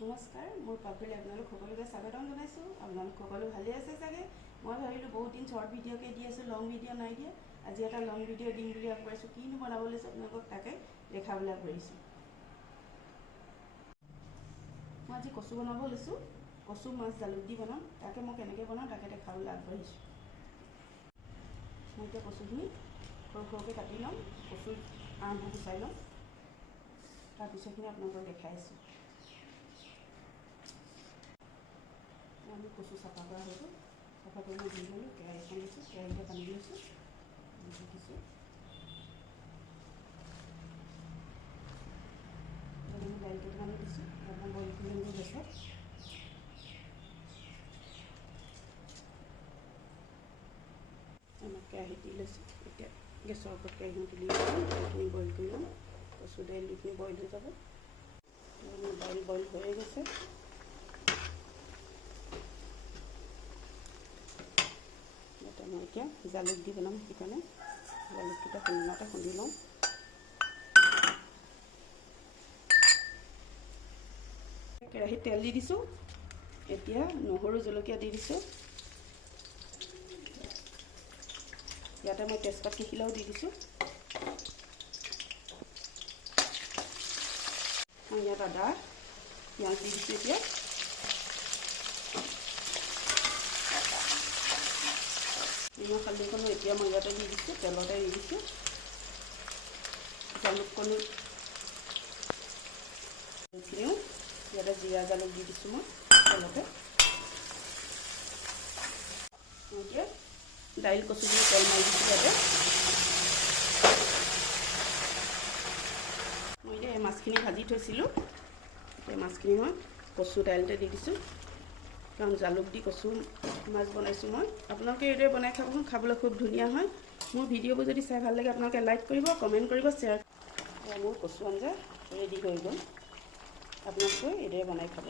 নমস্কাৰ, মোৰ পাকঘৰলৈ আপোনালোক সকলোকে স্বাগতম জনাইছোঁ। আপোনালোক সকলো ভালে আছে চাগে। মই ভাবিলোঁ বহুত দিন শ্বৰ্ট ভিডিঅ'কে দি আছোঁ, লং ভিডিঅ' নাই দিয়া। আজি এটা লং ভিডিঅ' দিম বুলি আগবাঢ়িছোঁ। কিনো বনাব লৈছোঁ আপোনালোকক তাকে দেখাবলৈ আগবাঢ়িছোঁ। মই আজি কচু বনাব লৈছোঁ। কচু মাছ জালুক দি বনাম। তাকে মই কেনেকৈ বনাওঁ তাকে দেখাবলৈ আগবাঢ়িছোঁ। মই এতিয়া কচুখিনি সৰু সৰুকৈ কাটি ল'ম। কচুৰ আঁহবোৰ গুচাই ল'ম। তাৰপিছতখিনি আপোনালোকক দেখাই আছোঁ। আমি কচু চাফা কৰা হৈ গ'ল। চাফা কৰি মই দি ল'লোঁ। কেৰাহী এখন লৈছোঁ, কেৰাহীতে পানী লৈছোঁ, দিছোঁ। মই দাইল কেইটামান দিছোঁ, অকণমান বইল কৰি ল'লোঁ গেছত। আমাৰ কেৰাহীত দি লৈছোঁ। এতিয়া গেছৰ ওপৰত কেৰাহীখন তুলি ল'ম, দাইলখিনি বইল কৰি ল'ম। কচু দাইলখিনি বইল হৈ যাব। দাইল বইল হৈয়ে গৈছে। মই এতিয়া জালুক দি বনাম, সেইকাৰণে জালুককেইটা খুন্দনাতে খুন্দি লওঁ। কেৰাহীত তেল দি দিছোঁ। এতিয়া নহৰু জলকীয়া দি দিছোঁ। ইয়াতে মই তেজপাত কেইখিলাও দি দিছোঁ। মই ইয়াত আদা পিঁয়াজ দি দিছোঁ। এতিয়া নিমখ হালধিকণো এতিয়া মই ইয়াতে দি দিছোঁ, তেলতে দি দিছোঁ। জালুককণো এইখিনিও ইয়াতে জিৰা জালুক দি দিছোঁ মই তেলতে। মই এতিয়া দাইল কচুখিনি তেল মাৰি দিছোঁ ইয়াতে। মই এতিয়া এই মাছখিনি ভাজি থৈছিলোঁ। এতিয়া মাছখিনি মই কচু দাইলতে দি দিছোঁ, কাৰণ জালুক দি কচু মাছ বনাইছোঁ মই। আপোনালোকে এইদৰে বনাই খাবচোন, খাবলৈ খুব ধুনীয়া হয়। মোৰ ভিডিঅ'বোৰ যদি চাই ভাল লাগে আপোনালোকে লাইক কৰিব, কমেণ্ট কৰিব, শ্বেয়াৰ কৰিব। মোৰ কচু আঞ্জা ৰেডি হৈ গ'ল। আপোনালোকে এইদৰে বনাই খাব।